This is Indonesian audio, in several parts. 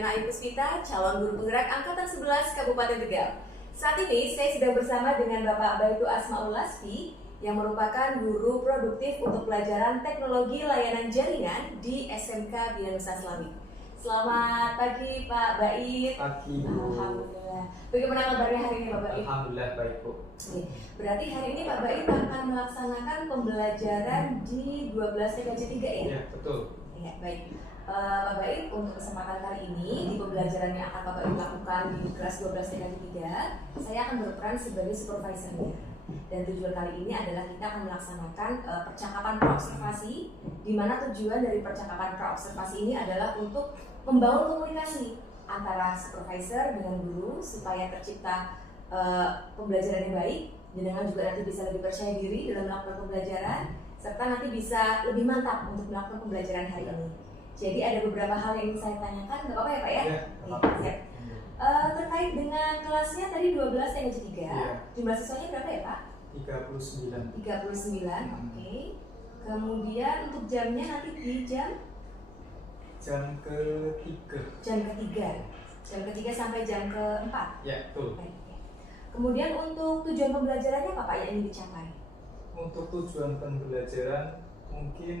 Juliana Ayu Puspita, calon guru penggerak Angkatan 11 Kabupaten Tegal. Saat ini saya sedang bersama dengan Bapak Baitu Asmaul Lasfi yang merupakan guru produktif untuk pelajaran teknologi layanan jaringan di SMK Bina Nusa Selami. Selamat pagi Pak Bait. Pagi Bu. Alhamdulillah. Bagaimana kabarnya hari ini Pak Bait? Alhamdulillah baik Bu. Berarti hari ini Pak Bait akan melaksanakan pembelajaran di 12 TKJ 3 ya? Iya betul. Ya, baik. Pak Bait, untuk kesempatan kali ini di pembelajaran yang akan Pak Bait lakukan di kelas 12 TKJ 3, saya akan berperan sebagai supervisornya. Dan tujuan kali ini adalah kita akan melaksanakan percakapan praobservasi, di mana tujuan dari percakapan praobservasi ini adalah untuk membangun komunikasi antara supervisor dengan guru supaya tercipta pembelajaran yang baik, dan dengan juga nanti bisa lebih percaya diri dalam melakukan pembelajaran, serta nanti bisa lebih mantap untuk melakukan pembelajaran hari ini. Jadi ada beberapa hal yang ingin saya tanyakan, nggak apa-apa ya Pak ya? Iya, Siap. Terkait dengan kelasnya tadi 12 TKJ 3, jumlah siswanya berapa ya Pak? 39. 39, oke. Kemudian untuk jamnya nanti di jam ketiga. Jam ketiga sampai jam keempat. Ya betul. Baik, ya. Kemudian untuk tujuan pembelajarannya apa Pak yang ingin dicapai? Untuk tujuan pembelajaran mungkin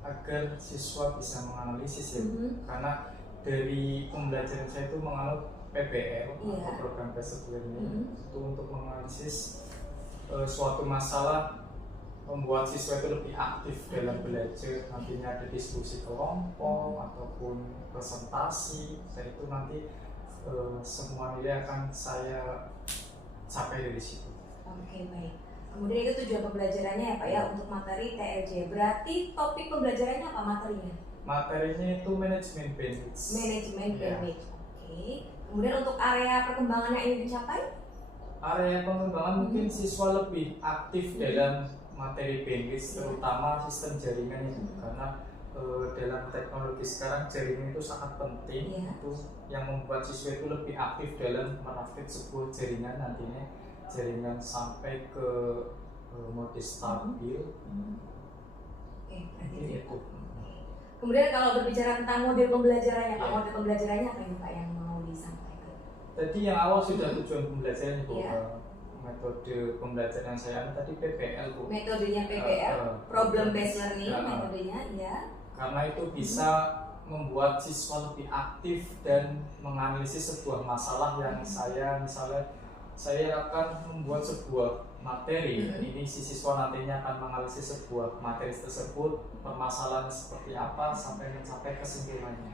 agar siswa bisa menganalisis ya, karena dari pembelajaran saya itu menganut PBL atau program basic learning itu untuk menganalisis suatu masalah, membuat siswa itu lebih aktif dalam belajar. Nantinya ada diskusi kelompok ataupun presentasi, dan itu nanti semua nilai akan saya capai dari situ. Oke, baik. Kemudian itu tujuan pembelajarannya ya Pak ya, untuk materi TLJ. Berarti topik pembelajarannya apa materinya? Materinya itu manajemen bandwidth. Manajemen bandwidth. Oke. Kemudian untuk area perkembangan yang ingin dicapai? Area pengembangan mungkin siswa lebih aktif dalam materi bandwidth, terutama sistem jaringan itu, karena dalam teknologi sekarang jaringan itu sangat penting. Itu yang membuat siswa itu lebih aktif dalam merakit sebuah jaringan, nantinya jaringan sampai ke mode stabil. Oke, berarti itu. Kemudian kalau berbicara tentang model pembelajarannya Pak, model pembelajarannya apa ini Pak yang mau disampaikan? Tadi yang awal sudah tujuan pembelajaran Bu. Metode pembelajaran yang saya ambil tadi PBL Bu. Metodenya PBL, problem based learning metodenya ya. Karena itu bisa membuat siswa lebih aktif dan menganalisis sebuah masalah yang saya akan membuat sebuah materi. Ini si siswa nantinya akan menganalisis sebuah materi tersebut, permasalahan seperti apa sampai mencapai kesimpulannya.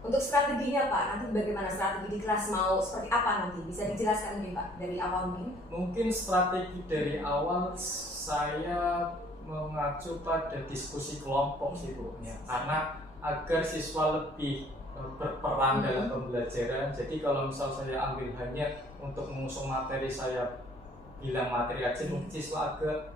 Untuk strateginya Pak, nanti bagaimana strategi di kelas, mau seperti apa nanti? Bisa dijelaskan mungkin Pak dari awal mungkin? Mungkin strategi dari awal saya mengacu pada diskusi kelompok sih Bu, ya. Karena agar siswa lebih berperan dalam pembelajaran. Jadi kalau misal saya ambil hanya untuk mengusung materi, saya bilang materi aja, mungkin siswa agak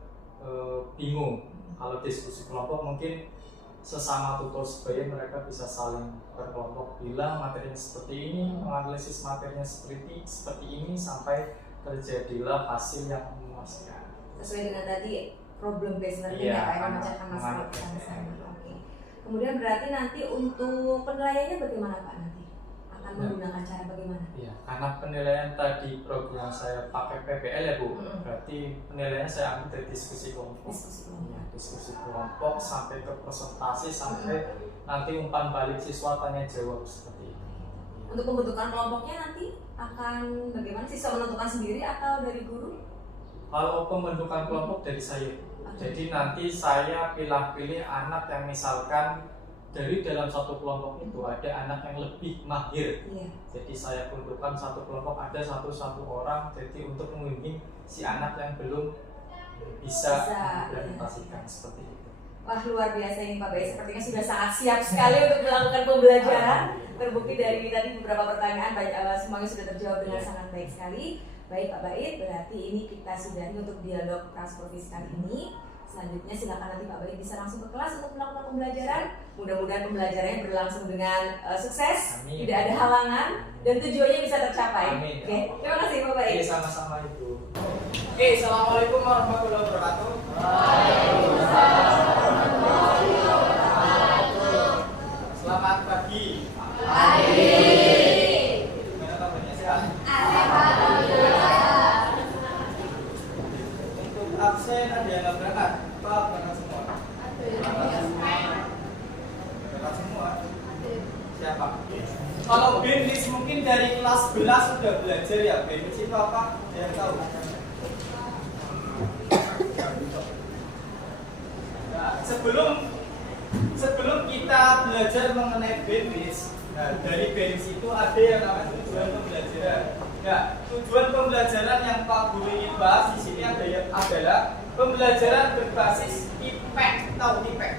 bingung. Kalau diskusi kelompok mungkin sesama tutor sebaya mereka bisa saling berkelompok, bilang materinya seperti ini, menganalisis materinya seperti ini, sampai terjadilah hasil yang memuaskan. Sesuai dengan tadi problem based learning ya Pak, yang memecahkan masalah bersama. Oke. Kemudian berarti nanti untuk penilaiannya bagaimana Pak nanti? Akan menggunakan cara bagaimana? Iya, karena penilaian tadi program saya pakai PBL ya Bu, berarti penilaiannya saya ambil dari diskusi kelompok. Diskusi kelompok sampai ke presentasi, sampai nanti umpan balik siswa tanya jawab seperti itu. Untuk pembentukan kelompoknya nanti akan bagaimana? Siswa menentukan sendiri atau dari guru? Kalau pembentukan kelompok dari saya, jadi nanti saya pilih anak yang misalkan dari dalam satu kelompok itu ada anak yang lebih mahir. Jadi saya peruntukkan satu kelompok ada satu orang, jadi untuk membimbing si anak yang belum bisa implementasikan seperti itu. Wah, luar biasa ini Pak Bait, sepertinya sudah sangat siap sekali untuk melakukan pembelajaran. Terbukti dari tadi beberapa pertanyaan, semuanya sudah terjawab dengan sangat baik sekali. Baik Pak Bait, berarti ini kita sudahi untuk dialog Transprovis kali ini. Selanjutnya silakan nanti Pak Bait bisa langsung ke kelas untuk melakukan pembelajaran. Mudah-mudahan pembelajarannya berlangsung dengan sukses, tidak ada halangan, dan tujuannya bisa tercapai. Oke, terima kasih Pak Bait. Sama-sama Ibu. Oke, assalamualaikum warahmatullahi wabarakatuh. Waalaikumsalam. Selamat pagi. Pagi. ada yang nggak berangkat? Pak, berangkat semua. Berangkat semua. Siapa? Kalau BEMIS mungkin dari kelas 11 sudah belajar ya. BEMIS itu apa? Ada yang tahu? Nah, sebelum kita belajar mengenai BEMIS, nah, dari BEMIS itu ada yang namanya tujuan pembelajaran. Nah, tujuan pembelajaran yang Pak Guru ingin bahas di sini adalah pembelajaran berbasis IPEK. Tahu IPEK?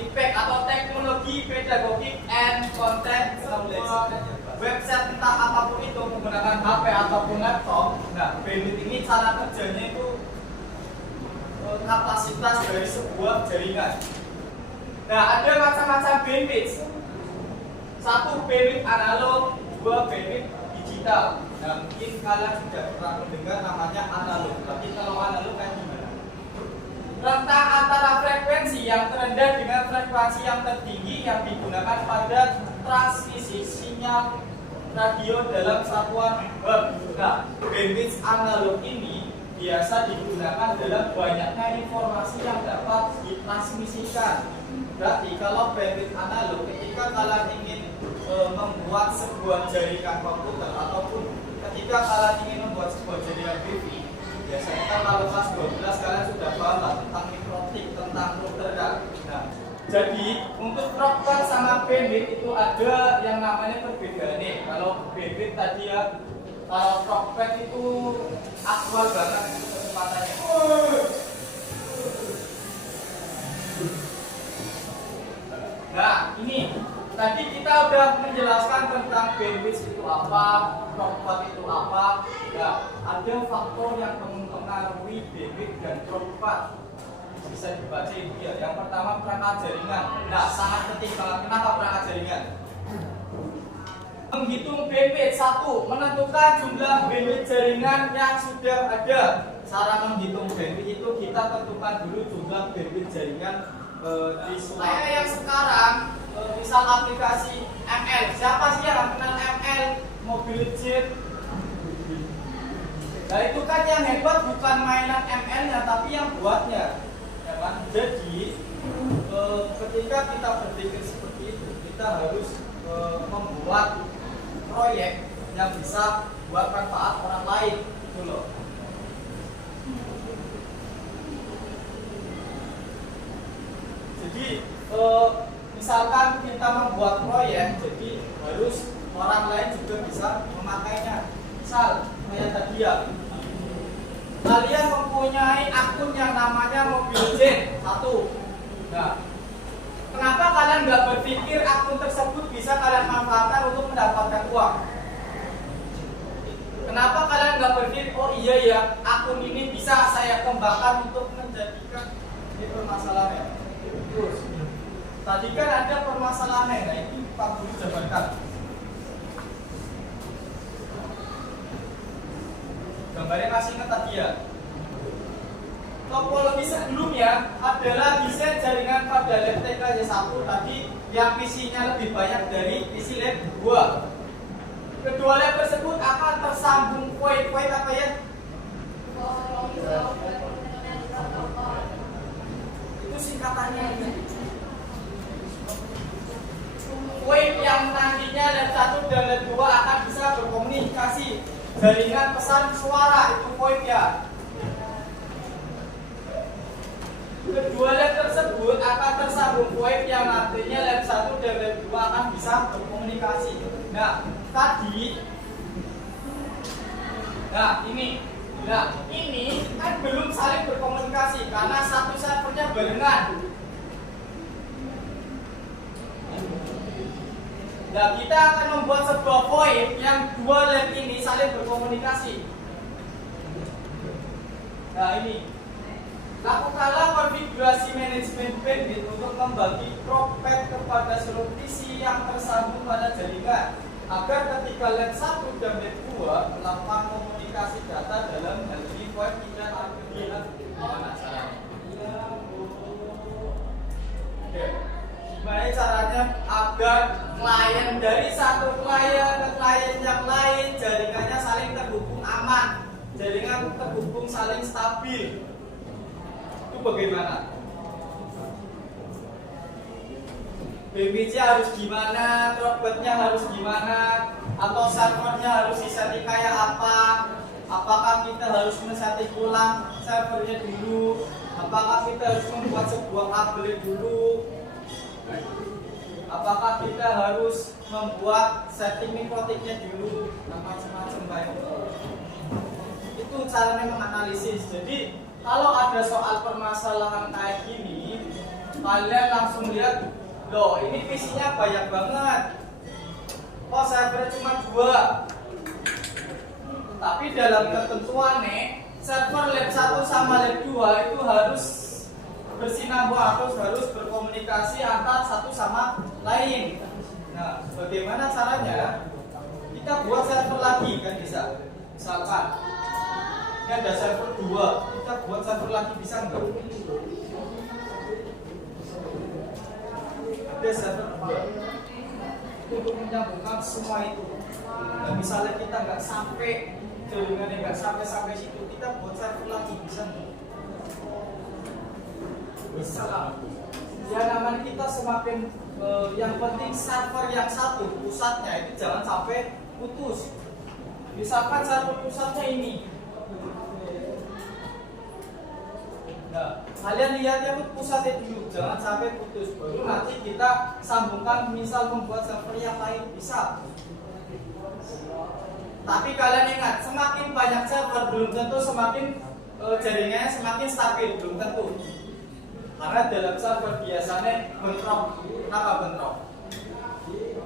IPEK atau teknologi pedagogik and content knowledge. Website entah apapun itu menggunakan HP ataupun laptop. Nah, BEMIS ini cara kerjanya itu kapasitas dari sebuah jaringan. Nah, ada macam-macam BEMIS. Satu BEMIS analog, dua BEMIS digital. Nah, mungkin kalian sudah pernah mendengar namanya analog. Tapi kalau analog kan gimana? Rentang antara frekuensi yang terendah dengan frekuensi yang tertinggi yang digunakan pada transmisi sinyal radio dalam satuan hertz. Nah, BEMIS analog ini biasa digunakan dalam banyaknya informasi yang dapat ditransmisikan. Berarti kalau BEMIS analog, ketika kalian ingin membuat sebuah jaringan komputer ataupun ketika kalian ingin membuat sebuah jaringan wifi, biasanya kan kalau kelas 12 kalian sudah paham tentang mikrotik, tentang router kan. Nah, jadi untuk Profit sama BEMIS itu ada yang namanya perbedaan nih. Kalau BEMIS tadi ya, kalau Profit itu aktual banget kecepatannya. Nah, ini tadi kita udah menjelaskan tentang BEMIS itu apa, Profit itu apa. Nah, ada faktor yang mempengaruhi BEMIS dan Profit. Bisa dibaca itu ya. Yang pertama perangkat jaringan. Nah, sangat penting banget. Kenapa perangkat jaringan? Menghitung BEMIS. Satu, menentukan jumlah BEMIS jaringan yang sudah ada. Cara menghitung BEMIS itu kita tentukan dulu jumlah BEMIS jaringan di saya yang sekarang misal aplikasi ML. Siapa sih yang kenal ML? Mobile Legends. Nah, itu kan yang hebat bukan mainan ML-nya tapi yang buatnya. Ya kan? Jadi ketika kita berpikir seperti itu, kita harus membuat proyek yang bisa buat manfaat orang lain, gitu loh. Jadi misalkan kita membuat proyek, jadi harus orang lain juga bisa memakainya. Misal kayak tadi ya, kalian mempunyai akun yang namanya Mobile Legends 1. Nah, kenapa kalian nggak berpikir akun tersebut bisa kalian manfaatkan untuk mendapatkan uang? Kenapa kalian nggak berpikir, oh iya ya, akun ini bisa saya kembangkan untuk menjadikan ini permasalahannya? Terus, tadi kan ada permasalahannya, nah ini Pak Guru jabarkan. Gambarnya kasih ingat tadi ya. Topologi sebelumnya adalah desain jaringan pada lab TKJ 1 tadi yang PC-nya lebih banyak dari PC lab 2. Kedua lab tersebut akan tersambung void apa ya? Itu singkatannya ini. Void yang nantinya lab 1 dan lab 2 akan bisa berkomunikasi. Jaringan pesan suara itu void ya. Kedua lab tersebut akan tersambung VoIP yang nantinya lab 1 dan lab 2 akan bisa berkomunikasi. Nah, tadi ini kan belum saling berkomunikasi karena satu servernya barengan. Nah, kita akan membuat sebuah VoIP yang dua lab ini saling berkomunikasi. Nah, ini lakukanlah konfigurasi manajemen bandwidth untuk membagi Profit kepada seluruh PC yang tersambung pada jaringan agar ketika lab 1 dan lab 2 melakukan komunikasi data dalam hal ini VoIP tidak terkendala. Gimana caranya? Oke. Gimana caranya agar klien dari satu klien ke klien yang lain jaringannya saling terhubung aman? jaringan terhubung saling stabil. Itu bagaimana? BMPC harus gimana, Dropbetnya harus gimana, atau servernya harus disetting kayak apa? Apakah kita harus men-setting ulang servernya dulu? Apakah kita harus membuat sebuah kabel dulu? Apakah kita harus membuat setting mikrotiknya dulu? Dan macam-macam kayak itu caranya menganalisis. Jadi kalau ada soal permasalahan kayak gini, kalian langsung lihat, loh ini PC-nya banyak banget. Oh servernya cuma 2. Tapi dalam ketentuan nih, server lab 1 sama lab 2 itu harus bersinambung, harus berkomunikasi antar satu sama lain. Nah, bagaimana caranya? Kita buat server lagi kan bisa. Misalkan ini ada server 2, kita buat server lagi bisa nggak? Ada server 2 untuk menyambungkan semua itu. Dan misalnya kita nggak sampai jaringannya nggak sampai situ, kita buat server lagi bisa nggak? Bisa lah. Ya namanya kita semakin yang penting server yang satu pusatnya itu jangan sampai putus. Misalkan server pusatnya ini. Nah, kalian lihat ya pusatnya dulu, jangan sampai putus. Baru nanti kita sambungkan, misal membuat server yang lain bisa. Tapi kalian ingat, semakin banyak server belum tentu semakin jaringannya semakin stabil, belum tentu. Karena dalam server biasanya bentrok. Kenapa bentrok?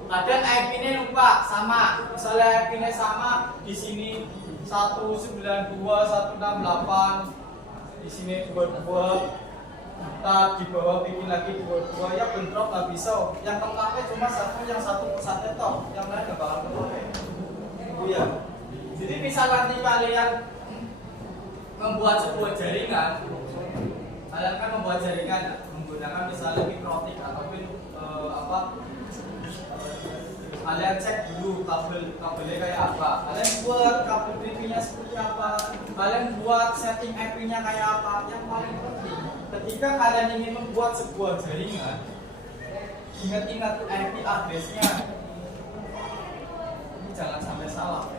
Kadang IP-nya lupa sama. Misalnya IP-nya sama, di sini 192, 168, di sini 22. Kita di bawah bikin lagi 22, ya bentrok nggak bisa. Yang terpakai cuma satu, yang satu pusatnya toh, yang lain nggak bakal terpakai. Ya. Jadi misal nanti kalian membuat sebuah jaringan, kalian kan membuat jaringan menggunakan misalnya mikrotik ataupun kalian cek dulu kabelnya kayak apa, kalian buat kabel TV-nya seperti apa, kalian buat setting IP-nya kayak apa. Yang paling penting ketika kalian ingin membuat sebuah jaringan, ingat-ingat IP address-nya. Jangan sampai salah.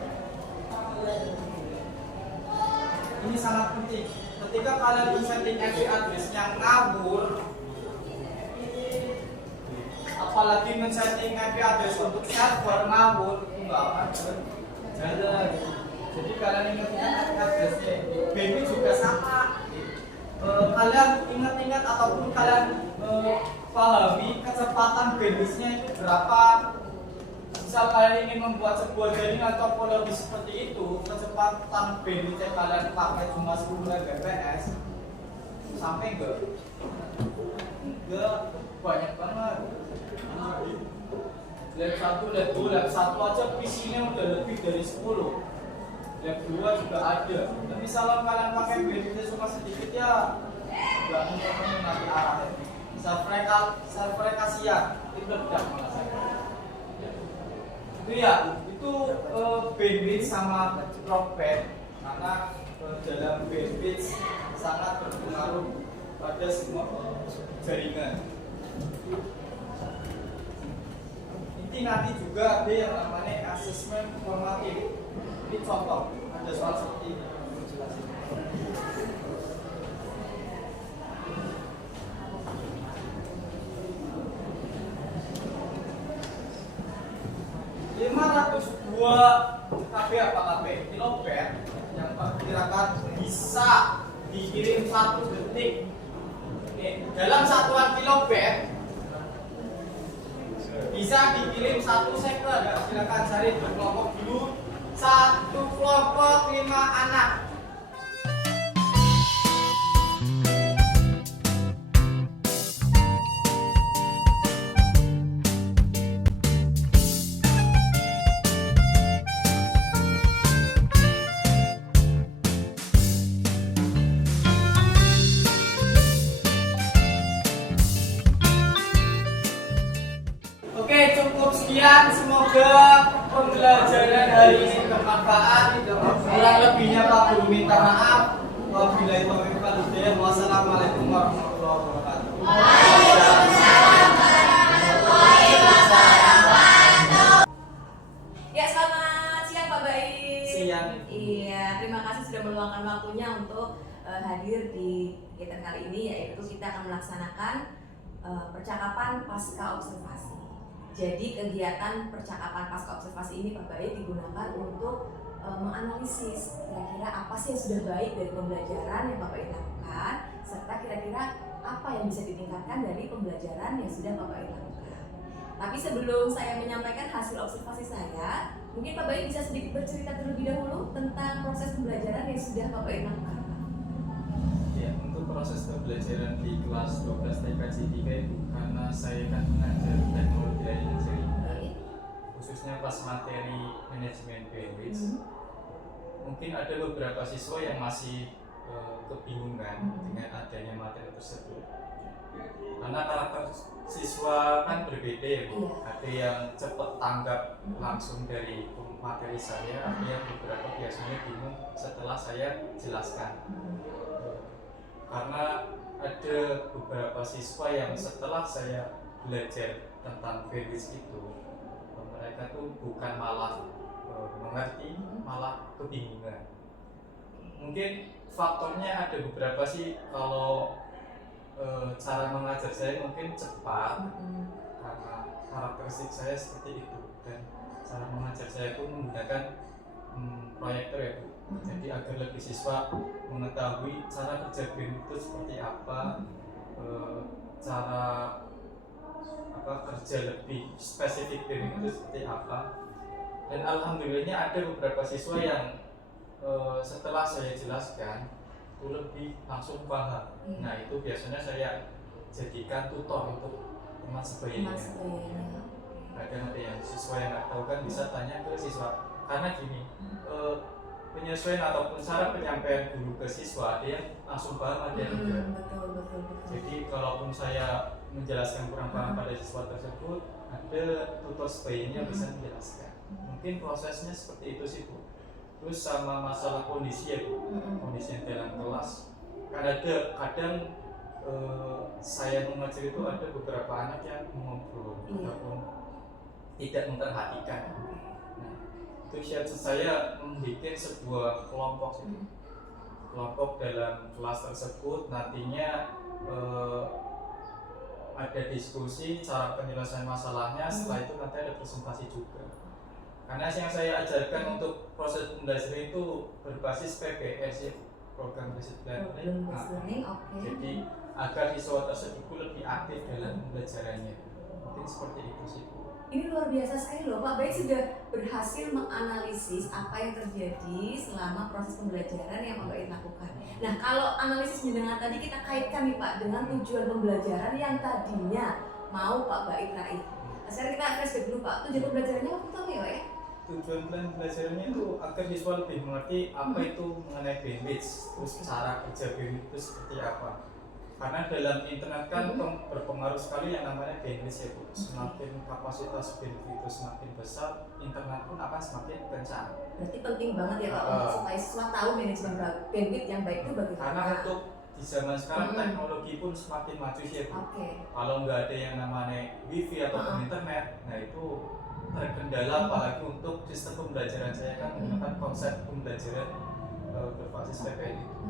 Ini sangat penting. Ketika kalian setting IP address-nya ngawur, apalagi men-setting IP address untuk server ngawur, itu nggak akan jalan. Jadi kalian ingat-ingat IP address-nya. BB juga sama. Kalian ingat-ingat ataupun kalian pahami kecepatan bandwidth-nya itu berapa. Misal kalian ingin membuat sebuah jaringan topologi seperti itu, kecepatan bandwidth kalian pakai cuma 10 Mbps, sampai enggak? Enggak, banyak banget. Lab 1, lab 2, lab 1 aja PC-nya udah lebih dari 10. Lab 2 juga ada. Dan misalnya kalian pakai bandwidth cuma sedikit ya, enggak mungkin nanti arahnya. Server kasihan, itu ledak malah saya. Itu ya, itu bandwidth sama dropband, karena dalam bandwidth sangat berpengaruh pada semua jaringan. Nanti juga ada yang namanya asesmen formatif. Ini contoh, ada soal seperti ini. KB apa KB? Kilobit yang perkirakan bisa dikirim 1 detik. Dalam satuan kilobit bisa dikirim 1 second. Ya, silakan cari berkelompok dulu. 1 kelompok 5 anak. Oke, cukup sekian. Semoga pembelajaran hari ini bermanfaat. Kurang lebihnya Pak Guru minta maaf. Wabillahi taufiq wal hidayah. Wassalamualaikum warahmatullahi wabarakatuh. Ya, selamat siang Pak Baik. Siang. Iya, terima kasih sudah meluangkan waktunya untuk hadir di kegiatan kali ini, yaitu kita akan melaksanakan percakapan pasca observasi. Jadi kegiatan percakapan pasca observasi ini Pak Baik digunakan untuk menganalisis kira-kira apa sih yang sudah baik dari pembelajaran yang Pak Baik lakukan, serta kira-kira apa yang bisa ditingkatkan dari pembelajaran yang sudah Pak Baik lakukan. Tapi sebelum saya menyampaikan hasil observasi saya, mungkin Pak Baik bisa sedikit bercerita terlebih dahulu tentang proses pembelajaran yang sudah Pak Baik lakukan. Ya, untuk proses pembelajaran di kelas 12 TKJ 3 itu karena saya kan mengajar teknologi layanan jaringan, khususnya pas materi manajemen bandwidth. Mungkin ada beberapa siswa yang masih kebingungan dengan adanya materi tersebut. Karena karakter siswa kan berbeda ya Bu. Ada yang cepat tanggap langsung dari materi saya, ada yang beberapa biasanya bingung setelah saya jelaskan. Karena ada beberapa siswa yang setelah saya belajar tentang bandwidth itu, mereka tuh bukan malah mengerti, malah kebingungan. Mungkin faktornya ada beberapa sih. Kalau cara mengajar saya mungkin cepat karena karakteristik saya seperti itu, dan cara mengajar saya pun menggunakan proyektor ya Bu. Jadi agar lebih siswa mengetahui cara kerja BIM itu seperti apa, cara kerja lebih spesifik BIM itu seperti apa. Dan alhamdulillahnya ada beberapa siswa yang setelah saya jelaskan itu lebih langsung paham. Nah itu biasanya saya jadikan tutor untuk teman sebayanya. Kadang ada yang siswa yang nggak tahu kan bisa tanya ke siswa. Karena gini, penyesuaian ataupun cara penyampaian guru ke siswa ada yang langsung paham, ada yang enggak. Betul. Jadi kalaupun saya menjelaskan kurang paham pada siswa tersebut, ada tutor sebayanya bisa menjelaskan. Mungkin prosesnya seperti itu sih Bu. Terus sama masalah kondisi ya Bu, kondisi yang dalam kelas. Kan ada kadang saya mengajar itu ada beberapa anak yang mengobrol ataupun tidak memperhatikan. Nah, itu saya membuat sebuah kelompok sih. Kelompok dalam kelas tersebut nantinya ada diskusi cara penyelesaian masalahnya. Setelah itu nanti ada presentasi juga. Karena yang saya ajarkan untuk proses pembelajaran itu berbasis PBS ya, program basic learning. Jadi agar siswa tersebut lebih aktif dalam pembelajarannya. Mungkin seperti itu sih Bu. Ini luar biasa sekali loh Pak Baik sudah berhasil menganalisis apa yang terjadi selama proses pembelajaran yang Pak Baik lakukan. Nah kalau analisis dengan tadi kita kaitkan nih Pak dengan tujuan pembelajaran yang tadinya mau Pak Baik raih. Sekarang kita flashback dulu Pak, tujuan pembelajarannya apa tuh ya Pak ya? Tujuan plan belajarnya itu agar siswa lebih mengerti apa itu mengenai bandwidth, terus cara kerja bandwidth itu seperti apa. Karena dalam internet kan berpengaruh sekali yang namanya bandwidth ya Bu. Semakin kapasitas bandwidth itu semakin besar, internet pun akan semakin kencang. Berarti penting banget ya Pak untuk supaya siswa tahu manajemen bandwidth yang baik itu bagaimana. Karena untuk di zaman sekarang teknologi pun semakin maju sih ya Bu. Kalau nggak ada yang namanya wifi ataupun internet, nah itu terkendala, apalagi untuk sistem pembelajaran saya kan menggunakan konsep pembelajaran berbasis PPN itu.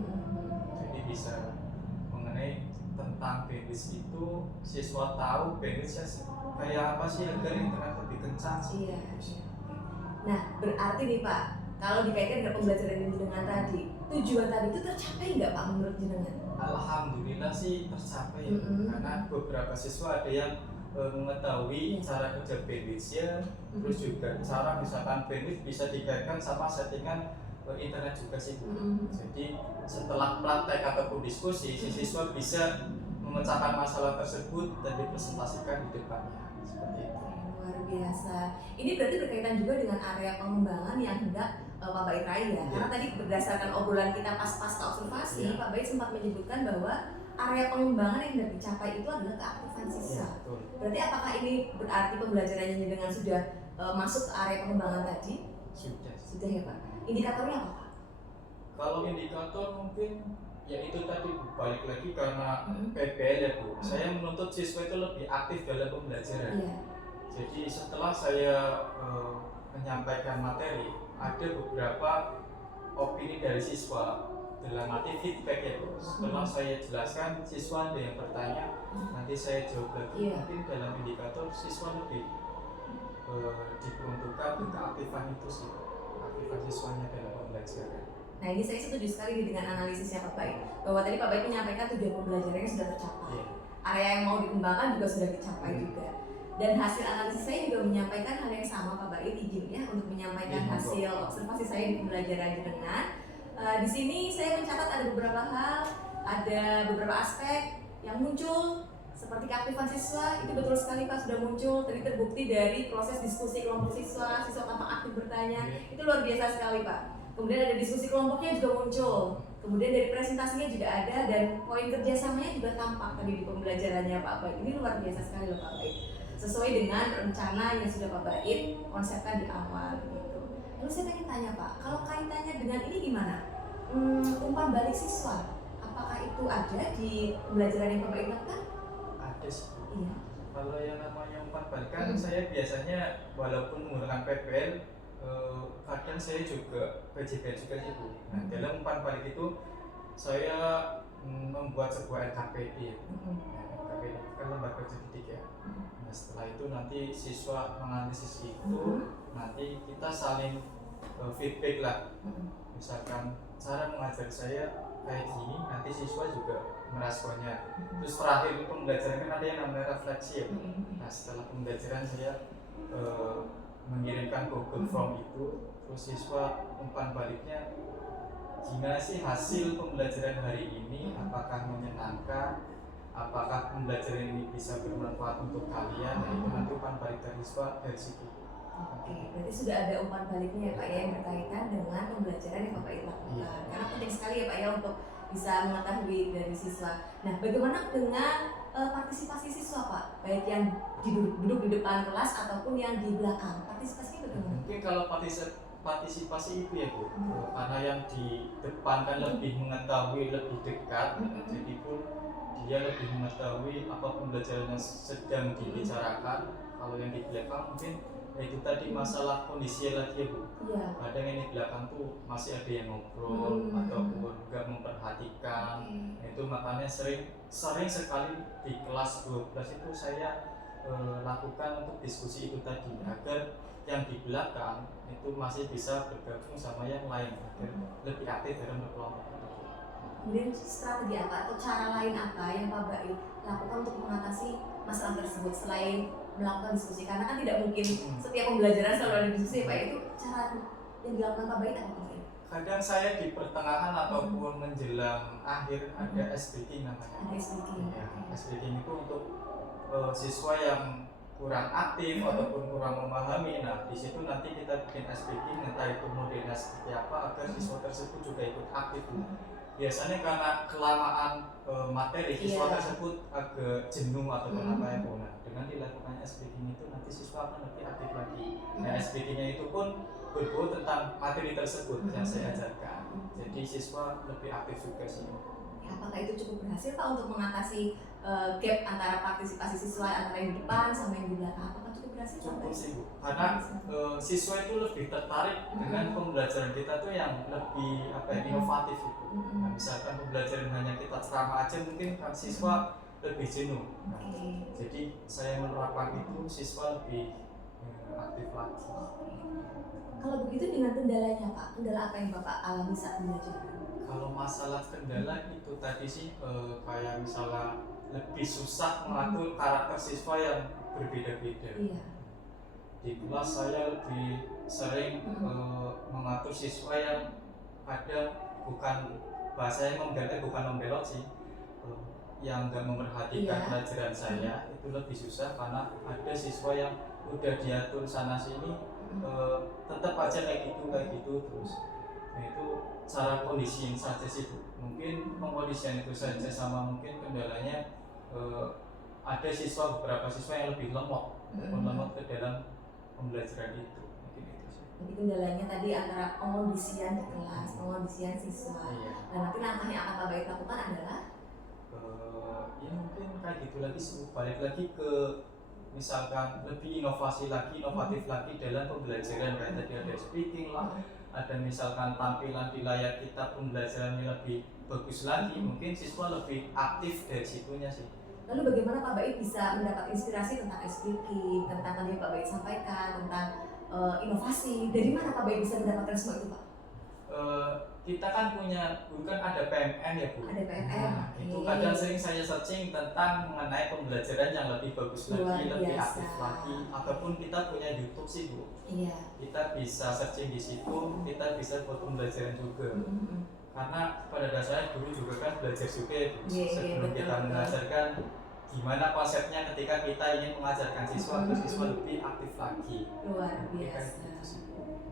Jadi bisa mengenai tentang bandwidth itu siswa tahu bandwidthnya kayak apa sih agar internet lebih kencang. Iya. Nah berarti nih Pak, kalau dikaitkan dengan pembelajaran yang dengan tadi, tujuan tadi itu tercapai nggak Pak menurut jenengan? Alhamdulillah sih tercapai ya, karena beberapa siswa ada yang mengetahui cara kerja bandwidth-nya, terus juga cara misalkan bandwidth bisa dikaitkan sama settingan internet juga sih Bu. Jadi setelah praktek ataupun diskusi, si siswa bisa memecahkan masalah tersebut dan dipresentasikan di depannya seperti itu. Luar biasa. Ini berarti berkaitan juga dengan area pengembangan yang hendak Pak Baik raih ya. Karena tadi berdasarkan obrolan kita pasca observasi, Pak Baik sempat menyebutkan bahwa area pengembangan yang hendak dicapai itu adalah keaktifan siswa. Berarti apakah ini berarti pembelajarannya dengan sudah masuk ke area pengembangan tadi? Sudah. Sudah ya Pak. Indikatornya apa Pak? Kalau indikator mungkin ya itu tadi Bu, balik lagi karena PBL ya Bu. Saya menuntut siswa itu lebih aktif dalam pembelajaran. Iya. Jadi setelah saya menyampaikan materi, ada beberapa opini dari siswa dalam arti feedback ya Bu. Setelah saya jelaskan, siswa ada yang bertanya, nanti saya jawab lagi. Iya. Mungkin dalam indikator siswa lebih diperuntukkan ke keaktifan itu sih, aktifan siswanya dalam pembelajaran. Nah ini saya setuju sekali dengan analisisnya Pak Baik, bahwa tadi Pak Baik menyampaikan tujuan pembelajarannya sudah tercapai, Iya. area yang mau dikembangkan juga sudah dicapai juga. Dan hasil analisis saya juga menyampaikan hal yang sama Pak Baik, izin ya untuk menyampaikan Iya, hasil observasi saya di pembelajaran jenengan. Di sini saya mencatat ada beberapa hal, ada beberapa aspek yang muncul seperti keaktifan siswa, itu betul sekali Pak sudah muncul, tadi terbukti dari proses diskusi kelompok siswa tampak aktif bertanya, itu luar biasa sekali Pak. Kemudian ada diskusi kelompoknya juga muncul, kemudian dari presentasinya juga ada, dan poin kerjasamanya juga tampak tadi di pembelajarannya Pak Baik. Ini luar biasa sekali loh Pak Baik, sesuai dengan rencana yang sudah Pak Baik konsepkan di awal gitu. Lalu saya pengen tanya Pak, kalau kaitannya dengan ini gimana? Umpan balik siswa, apakah itu ada di pembelajaran yang Pak Baik lakukan? Ada sih Bu. Iya. Kalau yang namanya umpan balik kan saya biasanya walaupun menggunakan PBL, kadang saya juga PJBL juga sih Bu. Nah, dalam umpan balik itu saya membuat sebuah LKPI. LKPI kan lembaga pendidik ya. Nah, setelah itu nanti siswa menganalisis itu, nanti kita saling feedback lah. Misalkan cara mengajar saya kayak gini, nanti siswa juga merasponnya. Terus terakhir pembelajaran kan ada yang namanya refleksi ya. Nah, setelah pembelajaran saya mengirimkan Google Form itu, terus siswa umpan baliknya gimana sih hasil pembelajaran hari ini, apakah menyenangkan, apakah pembelajaran ini bisa bermanfaat untuk kalian. Nah, itu nanti umpan balik dari siswa dari situ. Oke, berarti sudah ada umpan baliknya ya Pak ya, yang berkaitan dengan pembelajaran yang Bapak lakukan. Iya. Karena penting sekali ya Pak ya untuk bisa mengetahui dari siswa. Nah, bagaimana dengan partisipasi siswa Pak? Baik yang duduk di depan kelas ataupun yang di belakang. Partisipasinya bagaimana? Mungkin kalau partisipasi itu ya Bu, karena yang di depan kan lebih mengetahui lebih dekat, jadi pun dia lebih mengetahui apa pembelajaran yang sedang dibicarakan. Kalau yang di belakang mungkin itu tadi masalah kondisi lagi ya Bu. Iya. Kadang yang di belakang tuh masih ada yang ngobrol ataupun nggak memperhatikan. Itu makanya sering sekali di kelas 12 itu saya lakukan untuk diskusi itu tadi, agar yang di belakang itu masih bisa bergabung sama yang lain agar lebih aktif dalam berkelompok. Kemudian strategi apa atau cara lain apa yang Pak Baik lakukan untuk mengatasi masalah tersebut selain melakukan diskusi? Karena kan tidak mungkin setiap pembelajaran selalu ada diskusi Pak. Itu cara yang dilakukan Pak Baik apa mungkin? Kadang saya di pertengahan ataupun menjelang akhir ada SBK namanya. Ada speaking. Ya, SBK itu untuk siswa yang kurang aktif ataupun kurang memahami. Nah, di situ nanti kita bikin SBK, entah itu modelnya seperti apa agar siswa tersebut juga ikut aktif. Biasanya karena kelamaan materi siswa tersebut agak jenuh ataupun apa ya Bu. Nah, dengan dilakukannya SBK itu nanti siswa akan lebih aktif lagi. Nah, SBK-nya itu pun berbau tentang materi tersebut yang saya ajarkan. Jadi siswa lebih aktif juga sih. Apakah itu cukup berhasil Pak untuk mengatasi gap antara partisipasi siswa antara yang di depan sama yang di belakang? Apakah cukup berhasil? Cukup sih Bu, karena siswa itu lebih tertarik dengan pembelajaran kita tuh yang lebih inovatif itu. Nah, misalkan pembelajaran hanya kita ceramah aja mungkin kan siswa lebih jenuh. Nah, jadi saya menerapkan itu siswa lebih aktif lagi. Kalau begitu dengan kendalanya Pak, kendala apa yang Bapak alami saat belajar? Kalau masalah kendala itu tadi sih kayak misalnya lebih susah mengatur karakter siswa yang berbeda-beda. Iya. Di kelas saya lebih sering mengatur siswa yang kadang bukan bahasanya bukan membelot sih, yang nggak memperhatikan pelajaran saya itu lebih susah karena ada siswa yang udah diatur sana sini tetap aja kayak gitu terus. Nah, itu cara kondisiin saja sih Bu. Mungkin pengkondisian itu saja, sama mungkin kendalanya ada beberapa siswa yang lebih lemot ke dalam pembelajaran itu. Mungkin itu sih. Nanti kendalanya tadi antara pengondisian di kelas, pengondisian siswa. Iya. Dan nanti langkah yang akan Pak Bait lakukan adalah Ya mungkin kayak gitu lagi sih, balik lagi ke misalkan lebih inovatif lagi dalam pembelajaran, kayak tadi ada speaking lah, ada misalkan tampilan di layar kita pembelajarannya lebih bagus lagi, mungkin siswa lebih aktif dari situnya sih. lalu bagaimana Pak Bait bisa mendapat inspirasi tentang speaking, tentang tadi yang Pak Bait sampaikan tentang inovasi. Dari mana Pak Bait bisa mendapatkan semua itu Pak? Kita kan punya guru, kan ada PMN ya Bu. Ada PMN. Nah, itu kadang sering saya searching tentang mengenai pembelajaran yang lebih bagus lagi, lebih aktif lagi, ataupun kita punya YouTube sih Bu. Iya. Kita bisa searching di situ, kita bisa buat pembelajaran juga. Karena pada dasarnya guru juga kan belajar juga ya Bu. Sebelum kita mengajarkan, gimana konsepnya ketika kita ingin mengajarkan siswa, terus siswa lebih aktif lagi. Luar biasa. Gitu.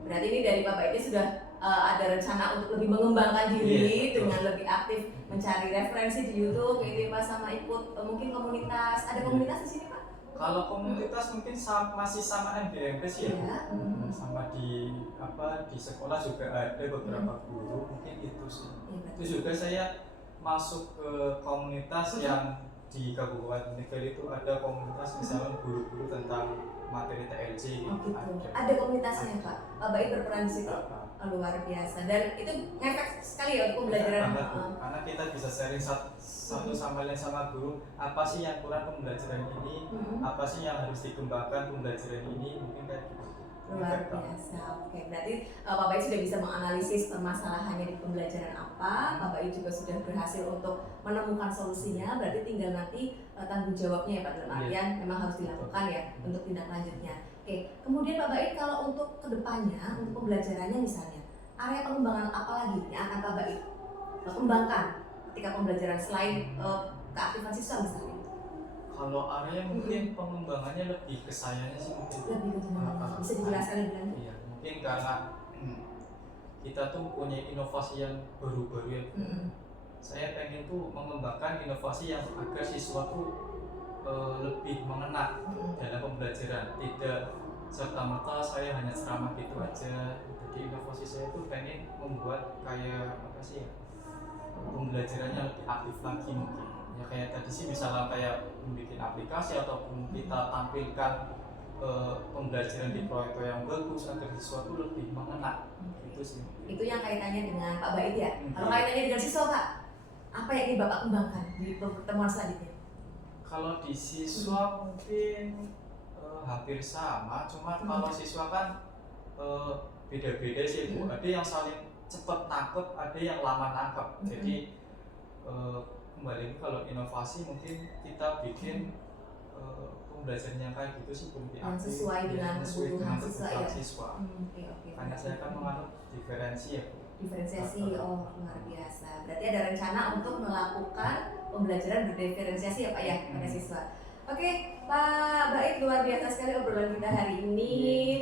Berarti ini dari Pak Baitnya sudah ada rencana untuk lebih mengembangkan diri dengan lebih aktif mencari referensi di YouTube, ini Pak, sama ikut mungkin komunitas. Ada komunitas di sini Pak? Kalau komunitas mungkin masih sama MDMP sih ya. Sama di sekolah juga ada beberapa guru, mungkin itu sih. Itu juga saya masuk ke komunitas yang di Kabupaten Tegal itu ada komunitas misalnya guru-guru tentang materi TLC gitu. Ada komunitasnya Pak. Pak Bait berperan di situ. Luar biasa. Dan itu ngefek sekali ya untuk pembelajaran. Karena kita bisa sharing satu sama lain sama guru, apa sih yang kurang pembelajaran ini, apa sih yang harus dikembangkan pembelajaran ini, mungkin kayak gitu. Luar biasa. Oke, berarti Pak Bait sudah bisa menganalisis permasalahannya di pembelajaran apa. Pak Bait juga sudah berhasil untuk menemukan solusinya. Berarti tinggal nanti tanggung jawabnya ya Pak, dalam artian memang harus dilakukan ya untuk tindak lanjutnya. Oke, kemudian Pak Bait kalau untuk kedepannya, untuk pembelajarannya misalnya, area pengembangan apa lagi yang akan Pak Bait kembangkan ketika pembelajaran selain keaktifan siswa misalnya? Kalau area mungkin pengembangannya lebih ke sayanya sih mungkin. Lebih ke gimana? Bisa dijelaskan lebih lanjut? Iya, mungkin karena kita tuh punya inovasi yang baru-baru ya. Saya pengen tuh mengembangkan inovasi yang agar siswa tuh lebih mengena dalam pembelajaran, tidak serta-merta saya hanya ceramah gitu aja. Jadi inovasi saya tuh pengen membuat kayak apa sih ya, pembelajarannya lebih aktif lagi mungkin. Ya kayak tadi sih misalnya kayak membuat aplikasi ataupun kita tampilkan pembelajaran di proyektor yang bagus agar siswa itu lebih mengena. Itu sih. Itu yang kaitannya dengan Pak Bait ya. Kalau kaitannya dengan siswa Pak, apa yang ingin Bapak kembangkan di pertemuan selanjutnya? Kalau di siswa mungkin hampir sama, cuma kalau siswa kan beda-beda sih Bu. Ada yang saling cepat tangkap, ada yang lama tangkap. Jadi kembali kalau inovasi mungkin kita bikin pembelajaran yang kayak gitu sih lebih yang sesuai dengan kebutuhan siswa. Karena saya kan menganut diferensi ya Bu. Diferensiasi, oh luar biasa. Berarti ada rencana untuk melakukan pembelajaran berdiferensiasi ya Pak ya pada siswa. Oke, Pak Bait, luar biasa sekali obrolan kita hari ini.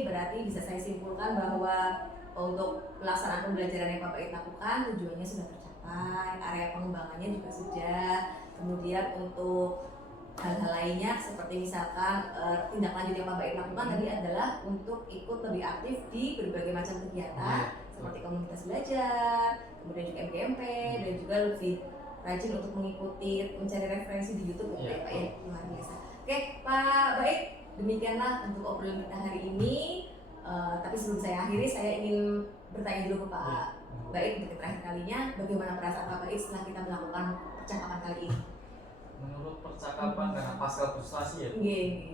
Berarti bisa saya simpulkan bahwa untuk pelaksanaan pembelajaran yang Pak Bait lakukan tujuannya sudah tercapai, area pengembangannya juga sudah. Kemudian untuk hal-hal lainnya seperti misalkan tindak lanjut yang Pak Bait lakukan tadi adalah untuk ikut lebih aktif di berbagai macam kegiatan seperti komunitas belajar, kemudian juga MGMP dan juga lebih rajin untuk mengikuti mencari referensi di YouTube ya Pak ya, luar biasa. Oke Pak Bait, demikianlah untuk obrolan kita hari ini. Tapi sebelum saya akhiri, saya ingin bertanya dulu ke Pak Bait untuk terakhir kalinya, bagaimana perasaan Pak Bait setelah kita melakukan percakapan kali ini? Menurut percakapan karena pasca frustasi ya,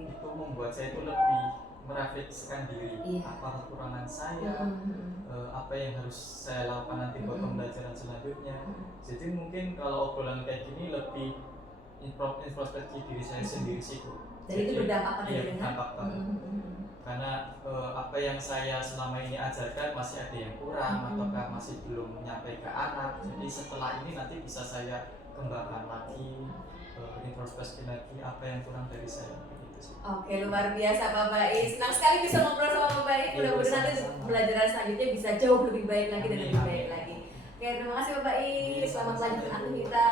itu membuat saya itu lebih merefleksikan diri, apa kekurangan saya, apa yang harus saya lakukan nanti buat pembelajaran selanjutnya. Jadi mungkin kalau obrolan kayak gini lebih introspeksi diri saya sendiri sih Bu. Jadi itu berdampak pada dirinya? Iya, berdampak banget. Karena apa yang saya selama ini ajarkan masih ada yang kurang ataukah masih belum nyampe ke anak. Jadi setelah ini nanti bisa saya kembangkan lagi, introspeksi lagi apa yang kurang dari saya. Oke, luar biasa Pak Bait. Senang sekali bisa ngobrol sama Pak Bait. Mudah-mudahan nanti pembelajaran selanjutnya bisa jauh lebih baik lagi dan lebih baik lagi. Oke, terima kasih Pak Bait. Selamat melanjutkan aktivitas.